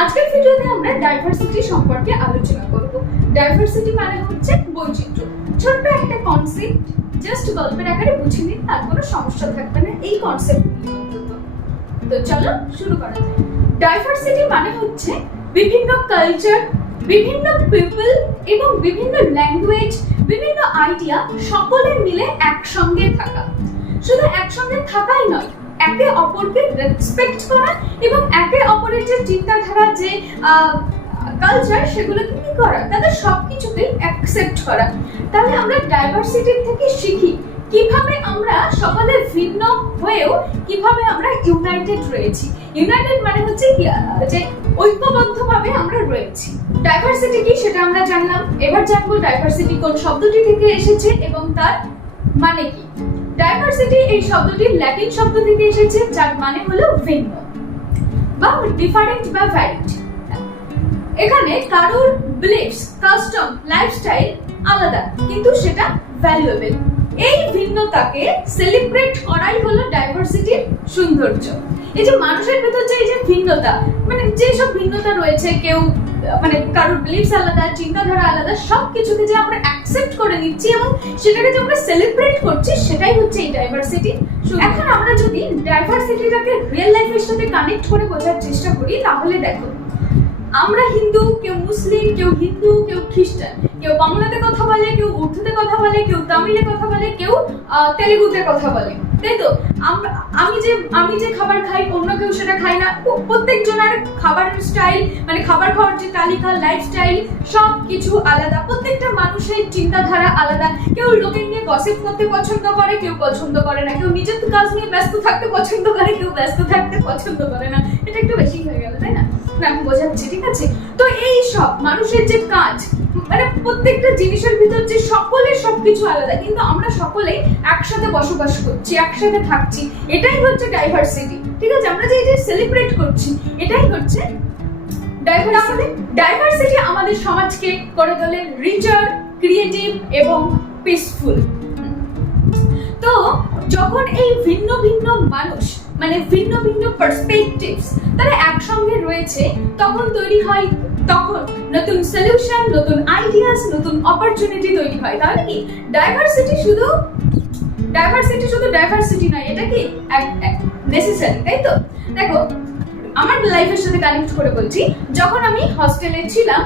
আজকের ভিডিওতে আমরা ডাইভার্সিটি সম্পর্কে আলোচনা করব। ডাইভার্সিটি মানে হচ্ছে বৈচিত্র্য। ছোট্ট একটা কনসেপ্ট, জাস্ট গল্পের আকারে বুঝে নিন, আর কোনো সমস্যা থাকবে না এই কনসেপ্ট নিয়ে। তো চলো শুরু করা যাক। ডাইভার্সিটি মানে হচ্ছে বিভিন্ন কালচার, বিভিন্ন পিপল এবং বিভিন্ন ল্যাঙ্গুয়েজ, বিভিন্ন আইডিয়া সকলে মিলে একসঙ্গে থাকা। শুধু একসঙ্গে থাকাই নয়, একে অপরকে রেসপেক্ট করা এবং একে অপরের যে চিন্তাধারা, যে কালচার, সেগুলোকে কি করা, তাদের সবকিছুকেই অ্যাকসেপ্ট করা। তাহলে আমরা ডাইভার্সিটির থেকে শিখি কিভাবে আমরা সকলে ভিন্ন হয়েও কিভাবে আমরা ইউনাইটেড রয়েছি। ইউনাইটেড মানে হচ্ছে কি, যে ঐক্যবদ্ধভাবে আমরা রয়েছি। ডাইভার্সিটি কি সেটা আমরা জানলাম, এবার জানবো ডাইভার্সিটি কোন শব্দটি থেকে এসেছে এবং তার মানে কি। ডাইভার্সিটি এই শব্দটি ল্যাটিন শব্দ থেকে এসেছে, যার মানে হলো ভিন্ন বা ডিফারেন্ট বা ভ্যারিড। এখানে কারোর বিলিফস, কাস্টম, লাইফস্টাইল আলাদা, কিন্তু সেটা ভ্যালুয়েবল। এই ভিন্নতাকে সেলিব্রেট করাই হলো ডাইভার্সিটির সৌন্দর্য। এই যে মানুষের ভেতর যে এই যে ভিন্নতা, মানে যেসব ভিন্নতা রয়েছে, কেউ মানে কারোর বিলিফস আলাদা, চিন্তাধারা আলাদা, সবকিছুকে যে আমরা অ্যাকসেপ্ট করে নিচ্ছি এবং সেটাকে যে আমরা সেলিব্রেট করছি, সেটাই হচ্ছে এই ডাইভার্সিটি। এখন আমরা যদি ডাইভার্সিটিটাকে রিয়েল লাইফের সাথে কানেক্ট করে বোঝার চেষ্টা করি, তাহলে দেখো, আমরা হিন্দু, কেউ মুসলিম, কেউ হিন্দু, কেউ খ্রিস্টান, কেউ বাংলাতে কথা বলে, কেউ উর্দুতে কথা বলে, কেউ তামিলে কথা বলে, কেউ তেলেগুতে কথা বলে, তাই তো? আমি যে খাবার খাই, অন্য কেউ সেটা খায় না। প্রত্যেকজনের খাবারের স্টাইল, মানে খাবার খাওয়ার যে তালিকা, লাইফস্টাইল, সব কিছু আলাদা। প্রত্যেকটা মানুষের চিন্তাধারা আলাদা। কেউ লোকের নিয়ে গসিপ করতে পছন্দ করে, কেউ পছন্দ করে না। কেউ নিজের কাজ নিয়ে ব্যস্ত থাকতে পছন্দ করে, কেউ ব্যস্ত থাকতে পছন্দ করে না। এটা একটু বেশি হয়ে গেল, তাই না? আমি বোঝাচ্ছি, ঠিক আছে? তো এই সব মানুষের যে কাজ, মানে প্রত্যেকটা জিনিসের ভিতর যে সকলের সবকিছু আলাদা, কিন্তু আমরা সকলেই একসাথে বসবাস করছি, একসাথে থাকছি, এটাই হচ্ছে ডাইভার্সিটি। ঠিক আছে? আমরা যে এই যে সেলিব্রেট করছি, এটাই হচ্ছে ডাইভার্সিটি। ডাইভার্সিটি আমাদের সমাজকে করে তোলে রিচার, ক্রিয়েটিভ এবং পিসফুল। তো যখন এই ভিন্ন ভিন্ন মানুষ, মানে ভিন্ন ভিন্ন পার্সপেক্টিভস, তারা একসঙ্গে রয়েছে, তখন তৈরি হয় নতুন সলিউশন, নতুন আইডিয়াস, নতুন অপরচুনিটি তৈরি হয়। তাহলে কি ডাইভার্সিটি শুধু ডাইভার্সিটি নয়, এটা কি নেসেসারি, তাই তো? দেখো, আমার লাইফের সাথে কানেক্ট করে বলছি, যখন আমি হস্টেলে ছিলাম,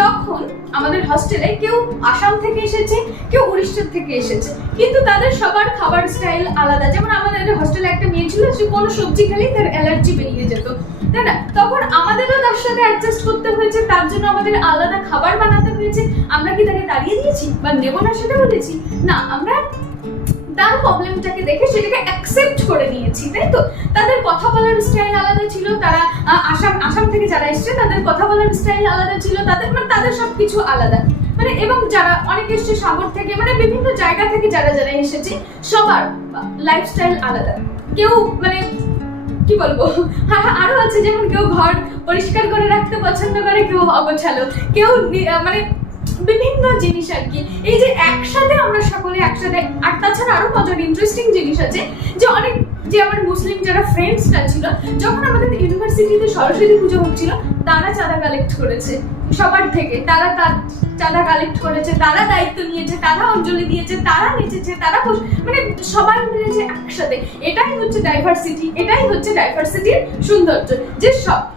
তখন আমাদের হস্টেলে কেউ আসাম থেকে এসেছে, কেউ উড়িষ্যা থেকে এসেছে, কিন্তু তাদের সবার খাবার স্টাইল আলাদা। যেমন আমাদের হস্টেলে একটা মেয়ে ছিল, সে কোনো সবজি খেলেই তার অ্যালার্জি বেরিয়ে যেত, তাই না? তখন আমাদেরও তার সাথে অ্যাডজাস্ট করতে হয়েছে, তার জন্য আমাদের আলাদা খাবার বানাতে হয়েছে। আমরা কি তাকে তাড়িয়ে দিয়েছি বা নেবো না সেটা বলেছি? না, আমরা তার প্রবলেমটাকে দেখে সেটাকে অ্যাকসেপ্ট করে নিয়েছি, তাই তো? তাদের কথা বলার স্টাইল আলাদা ছিল, তারা আসাম থেকে যারা এসেছে তাদের কথা বলার স্টাইল আলাদা ছিল, তাদের সবকিছু আলাদা। মানে এবং যারা অনেক এসেছে সাগর থেকে, মানে বিভিন্ন জায়গা থেকে যারা এসেছে, সবার লাইফস্টাইল আলাদা। কেউ মানে কি বলবো, আরো আছে, যেমন কেউ ঘর পরিষ্কার করে রাখতে পছন্দ করে, কেউ অগোছালো, কেউ মানে বিভিন্ন জিনিস আর কি। এই যে একসাথে আমরা সকলে একসাথে। আর তাছাড়া আরো মজার ইন্টারেস্টিং জিনিস আছে, যে অনেক যে আমার মুসলিম যারা ফ্রেন্ডসরা ছিল, যখন আমাদের ইউনিভার্সিটিতে সরস্বতী পুজো হচ্ছিল, তারা চাঁদা কালেক্ট করেছে সবার থেকে। তারা চাঁদা কালেক্ট করেছে, তারা দায়িত্ব নিয়েছে, তারা অঞ্জলি দিয়েছে, তারা নেচেছে, তারা মানে সবাই মিলেছে একসাথে। এটাই হচ্ছে ডাইভার্সিটি, এটাই হচ্ছে ডাইভার্সিটির সৌন্দর্য, যে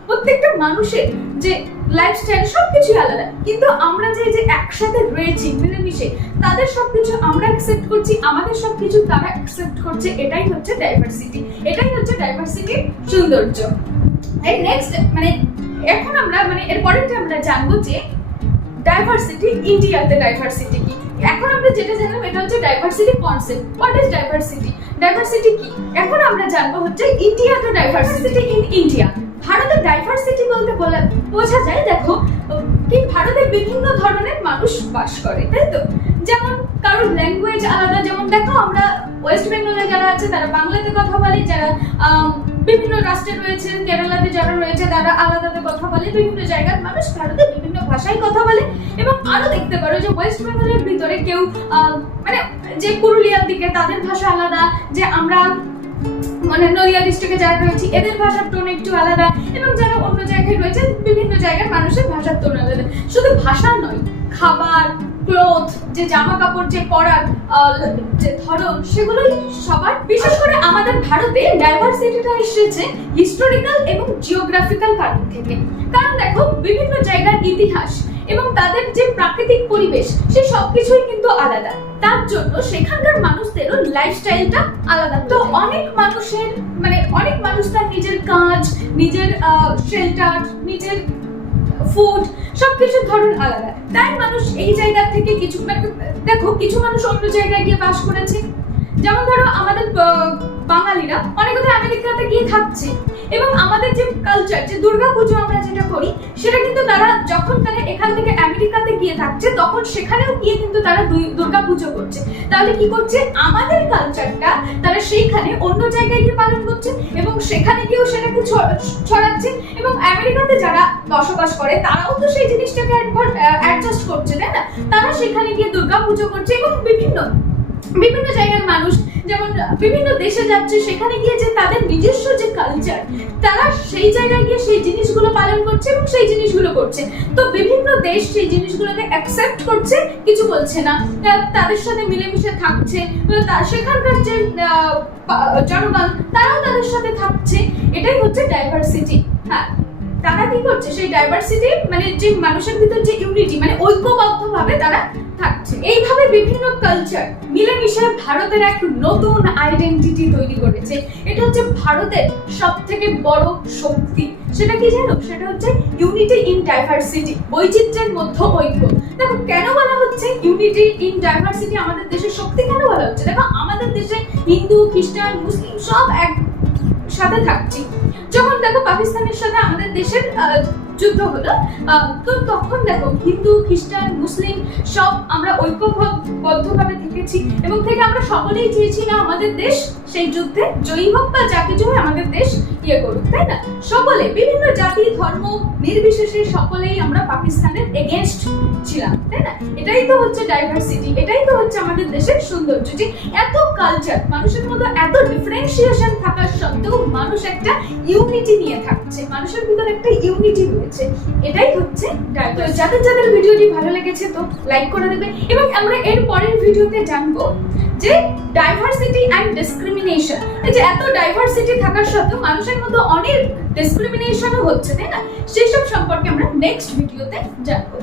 প্রত্যেকটা মানুষের যে লাইফস্টাইল সবকিছু আলাদা, কিন্তু আমরা যে একসাথে রয়েছি মিলেমিশে, তাদের সবকিছু আমরা অ্যাকসেপ্ট করছি, আমাদের সবকিছু তারা অ্যাকসেপ্ট করছে। এটাই হচ্ছে ডাইভার্সিটি, এটাই হচ্ছে ডাইভার্সিটির সৌন্দর্য। এই নেক্সট, মানে এখন আমরা এরপরেরটা আমরা জানবো যে ডাইভার্সিটি, ইন্ডিয়াতে ডাইভার্সিটি কি। এখন আমরা যেটা জানলাম এটা হচ্ছে diversity concept. What is diversity? Diversity কি এখন আমরা জানবো হচ্ছে ইন্ডিয়াতে ডাইভার্সিটি ইন ইন্ডিয়া। ভারতের ডাইভার্সিটি বলতে বোঝা যায়, দেখো, কি ভারতে বিভিন্ন ধরনের মানুষ বাস করে, তাই তো? যেমন কারোর ল্যাঙ্গুয়েজ আলাদা, যেমন দেখো আমরা ওয়েস্ট বেঙ্গলে যারা আছে তারা বাংলাতে কথা বলে, যারা বিভিন্ন রাষ্ট্রে রয়েছে, কেরালাতে যারা রয়েছে তারা আলাদাতে কথা বলে। বিভিন্ন জায়গার মানুষ ভারতে বিভিন্ন ভাষায় কথা বলে। এবং আরো দেখতে পারো যে ওয়েস্ট বেঙ্গলের ভিতরে কেউ মানে যে পুরুলিয়ার দিকে, তাদের ভাষা আলাদা, যে আমরা মানে নদিয়া ডিস্ট্রিক্টে যারা রয়েছে এদের ভাষার টোন একটু আলাদা, এবং যারা অন্য জায়গায় রয়েছে মানুষের ভাষার টোন আলাদা। শুধু ভাষা নয়, খাবার, ক্লোথ, যে জামা কাপড়, যে পরার যে ধরন, সেগুলোই সবার। বিশেষ করে আমাদের ভারতে ডাইভার্সিটিটা এসেছে হিস্টোরিক্যাল এবং জিওগ্রাফিক্যাল কারণ থেকে। কারণ দেখো, বিভিন্ন জায়গার ইতিহাস এবং তাদের যে প্রাকৃতিক পরিবেশ, সে সবকিছুই কিন্তু আলাদা। তার জন্য সেখানকার মানুষদেরও লাইফস্টাইলটা আলাদা। তো অনেক মানুষ তার নিজের কাজ, নিজের শেল্টার, নিজের ফুড, সবকিছুর ধরন আলাদা। তাই মানুষ এই জায়গা থেকে কিছু দেখো, কিছু মানুষ অন্য জায়গায় গিয়ে বাস করেছে। যেমন ধরো আমাদের বাঙালিরা অনেক কোথাও আমেরিকাতে গিয়ে থাকছে, এবং আমাদের যে কালচার, যে দুর্গাপুজো আমরা যেটা করি, সেটা কিন্তু তারা যখন তারা এখান থেকে আমেরিকাতে গিয়ে থাকছে, তখন সেখানেও গিয়ে কিন্তু তারা দুর্গাপুজো করছে। তাহলে কি করছে, আমাদের কালচারটা তারা সেইখানে অন্য জায়গায় গিয়ে পালন করছে, এবং সেখানে গিয়েও সেটাকে ছড়াচ্ছে। এবং আমেরিকাতে যারা বসবাস করে তারাও তো সেই জিনিসটাকে অ্যাডজাস্ট করছে, তাই না? তারা সেখানে গিয়ে দুর্গাপুজো করছে, এবং বিভিন্ন জায়গার মানুষ যেমন বিভিন্ন দেশে যাচ্ছে, সেখানে গিয়ে যে তাদের নিজস্ব যে কালচার, তারা সেই জায়গায় গিয়ে সেই জিনিসগুলো পালন করছে এবং সেই জিনিসগুলো করছে। তো বিভিন্ন দেশ সেই জিনিসগুলোকে অ্যাকসেপ্ট করছে, কিছু বলছে না, তাদের সাথে মিলেমিশে থাকছে। সেখানকার যে জনগণ, তারাও তাদের সাথে থাকছে। এটাই হচ্ছে ডাইভার্সিটি। হ্যাঁ, তারা কি করছে, সেই ডাইভার্সিটি মানে যে মানুষের ভিতর যে ইউনিটি, মানে ঐক্যবদ্ধভাবে তারা থাকছে। এইভাবে বিভিন্ন কালচার মিলেমিশে ভারতের এক নতুন আইডেন্টিটি তৈরি করেছে। এটা হচ্ছে ভারতের সবথেকে বড় শক্তি। সেটা কি জানো? সেটা হচ্ছে ইউনিটি ইন ডাইভার্সিটি, বৈচিত্র্যের মধ্যে ঐক্য। দেখো, কেন বলা হচ্ছে ইউনিটি ইন ডাইভার্সিটি আমাদের দেশের শক্তি? কেন বলা হচ্ছে? দেখো, আমাদের দেশে হিন্দু, খ্রিস্টান, মুসলিম সব এক সাথে থাকছি। যখন দেখো পাকিস্তানের সাথে আমাদের দেশের যুদ্ধ হলো, তো তখন দেখো হিন্দু, খ্রিস্টান, মুসলিম সব আমরা ঐক্যবদ্ধভাবে থেকেছি, এবং থেকে আমরা সকলেই চেয়েছি না আমাদের দেশ সেই যুদ্ধে জয়ী হোক, বা যা কিছু হয় আমাদের দেশ করুক, তাই না? সকলে, বিভিন্ন জাতি ধর্ম নির্বিশেষে সকলেই আমরা পাকিস্তানের এগেনস্ট ছিলাম, তাই না? এটাই তো হচ্ছে ডাইভার্সিটি, এটাই তো হচ্ছে আমাদের দেশের সৌন্দর্য, যে এত কালচার, মানুষের মধ্যে এত ডিফারেন্সিয়েশন থাকার সত্ত্বেও মানুষ একটা ইউনিটি নিয়ে থাকছে, মানুষের ভিতরে একটা ইউনিটি রয়েছে। এটাই হচ্ছে ডাইভার্সিটি। যাদের ভিডিওটি ভালো লেগেছে তো লাইক করে দেবে, এবং আমরা এর পরের ভিডিওতে জানবো যে ডাইভার্সিটি অ্যান্ড ডিসক্রিমিনেশন। এই যে এত ডাইভার্সিটি থাকার সত্ত্বেও মানুষের মধ্যে অনেক ডিসক্রিমিনেশনও হচ্ছে, তাই না? সেই সব সম্পর্কে আমরা নেক্সট ভিডিওতে জানবো।